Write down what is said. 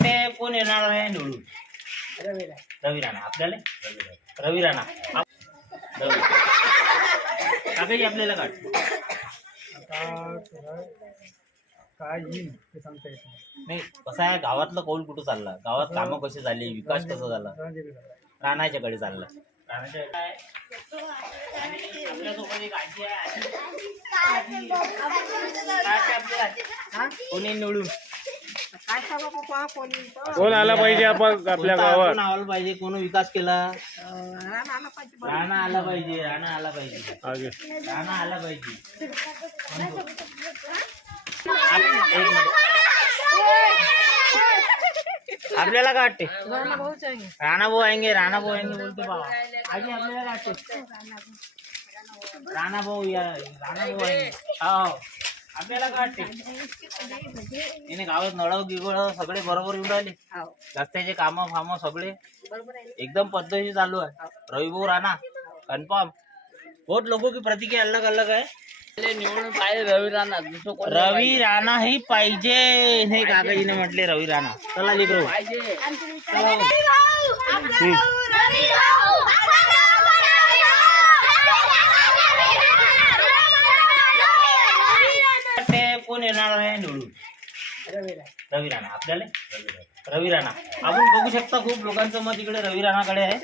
ते कोण येणार निवडून. रवी राणा आपल्याला? रवी राणा आप- रवी. काकाजी आपल्याला काढ. आता थोडं काय येईल ते सांगता येत नाही कसं आहे? गावातलं कौल कुठं चालला? गावात कामं कशी झाली? विकास कसा झाला. राणाच्याकडे चालला. राणाच्या काय आणि आपल्यासोबत एक आजी आहे आजी. काय ते आपल्याला? कोणी निवडून काय सांगू बाबा कोणी कोण आला पाहिजे आपण आपल्या कोणता गावात कोण आवाला पाहिजे कोण विकास केला राणा आला पाहिजे बरं. राणा आला पाहिजे राणा आला पाहिजे आगे राणा आला पाहिजे आप- एक मिनिट. आपल्याला काय वाटते? राणा भाऊच आहे. राणा भाऊ आएंगे राणा भाऊ आएंगे बोलते बाबा. आजी आपल्याला काय वाटते? राणा भाऊ या राणा भाऊ आएंगे. हो आपल्याला काय वाटते? गावात नळ गिगळ सगळे बरोबर येऊन राहिले. हो. रस्त्याचे काम फाम सगळे. आहे. एकदम पद्धती चालू आहे. रविभाऊ राणा कन्फर्म. बहुत लोगों की प्रतिक्रिया अलग अलग है निवडून पाहिजे रवी राणा दुसरं कोण रवी राणा ही पाहिजे. हे काकाजीने म्हटले रवी राणा. चला लेकरो पाहिजे ते कोण येणार आहे? निवडून रवी राणा. आपल्याला? रवी राणा. आपण बघू शकता खूप लोकांचं मत इकडे रवी राणाकडे आहे.